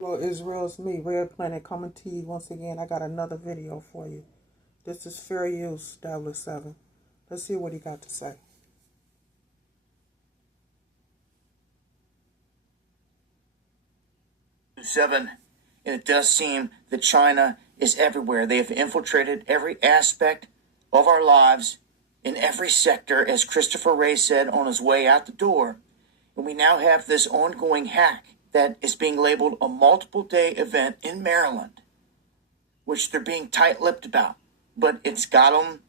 Hello Israel, it's me, Red Planet, coming to you once again. I got another video for you. This is Fair Use 007. Let's see what he got to say. Seven, and it does seem that China is everywhere. They have infiltrated every aspect of our lives in every sector, as Christopher Wray said on his way out the door. And we now have this ongoing hack that is being labeled a multiple day event in Maryland, which they're being tight-lipped about. But it's got them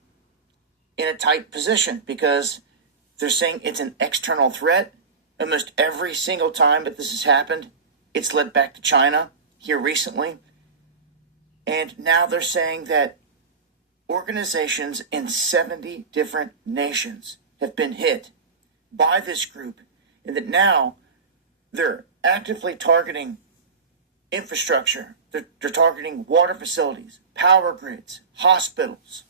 in a tight position because they're saying it's an external threat. Almost every single time that this has happened, it's led back to China here recently. And now they're saying that organizations in 70 different nations have been hit by this group, and that now they're actively targeting infrastructure. They're targeting water facilities, power grids, hospitals,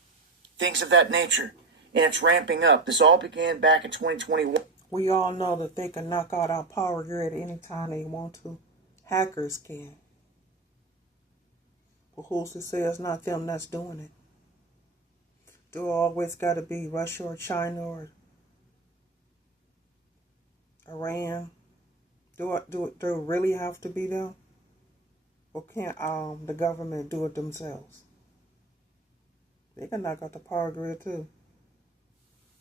things of that nature. And it's ramping up. This all began back in 2021. We all know that they can knock out our power grid anytime they want to. Hackers can. But who's to say it's not them that's doing it? Do it always got to be Russia or China or Iran? Do it really have to be them? Or can't the government do it themselves? They can knock out the power grid too.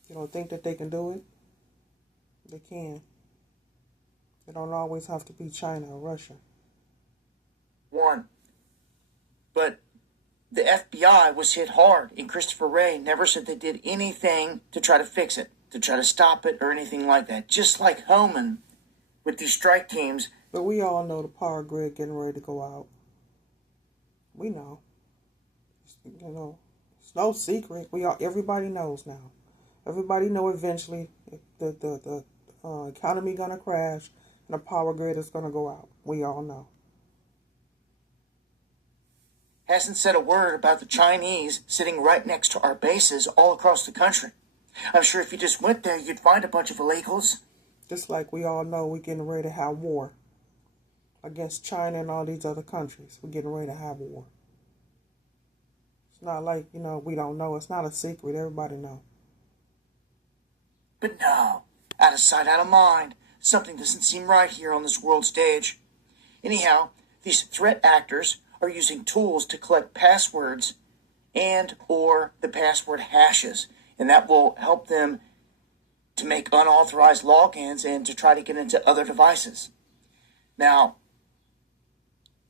You don't think that they can do it? They can. It don't always have to be China or Russia. But the FBI was hit hard, and Christopher Wray never said they did anything to try to fix it, to try to stop it, or anything like that. Just like Homan with these strike teams. But we all know the power grid getting ready to go out. We know. It's no secret. Everybody knows now. Everybody know eventually the economy gonna crash and the power grid is gonna go out. We all know. Hasn't said a word about the Chinese sitting right next to our bases all across the country. I'm sure if you just went there, you'd find a bunch of illegals. Just like we all know we're getting ready to have war against China and all these other countries. We're getting ready to have war. It's not like, we don't know. It's not a secret. Everybody know. But no, out of sight, out of mind. Something doesn't seem right here on this world stage. Anyhow, these threat actors are using tools to collect passwords and or the password hashes. And that will help them to make unauthorized logins and to try to get into other devices. Now,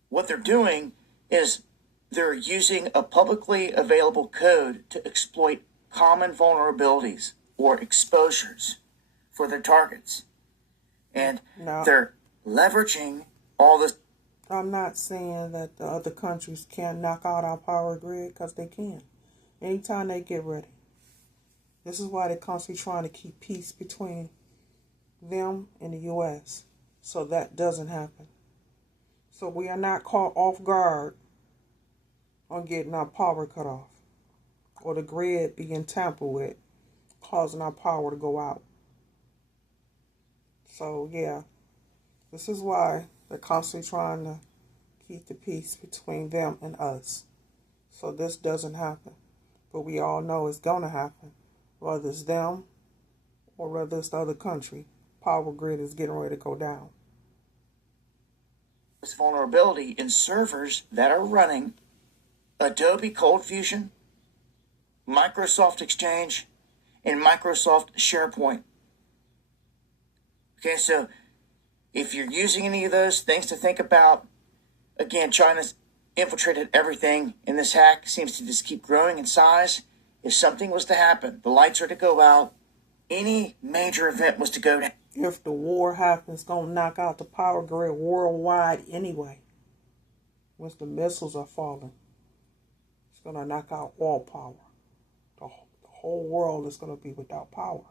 what they're doing is they're using a publicly available code to exploit common vulnerabilities or exposures for their targets. And they're leveraging all this. I'm not saying that the other countries can't knock out our power grid, because they can. Anytime they get ready. This is why they're constantly trying to keep peace between them and the U.S. so that doesn't happen. So we are not caught off guard on getting our power cut off or the grid being tampered with, causing our power to go out. So, yeah, this is why they're constantly trying to keep the peace between them and us. So this doesn't happen. But we all know it's going to happen. Whether it's them or whether it's the other country, power grid is getting ready to go down. This vulnerability in servers that are running Adobe Cold Fusion, Microsoft Exchange, and Microsoft SharePoint. Okay, so if you're using any of those, things to think about. Again, China's infiltrated everything, and this hack seems to just keep growing in size. If something was to happen, the lights are to go out, any major event was to go down. If the war happens, it's going to knock out the power grid worldwide anyway. Once the missiles are falling, it's going to knock out all power. The whole world is going to be without power.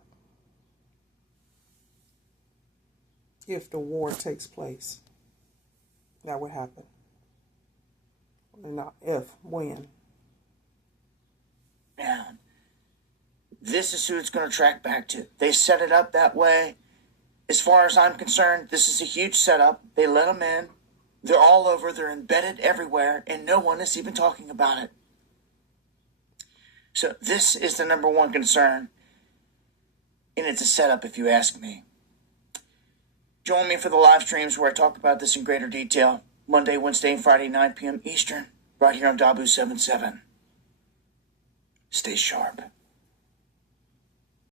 If the war takes place, that would happen. Not if, when. Man, this is who it's going to track back to. They set it up that way. As far as I'm concerned, this is a huge setup. They let them in. They're all over, they're embedded everywhere, and no one is even talking about it. So this is the number one concern, and it's a setup if you ask me. Join me for the live streams where I talk about this in greater detail, Monday, Wednesday, and Friday, 9 p.m. Eastern, right here on Dabu 77. Stay sharp.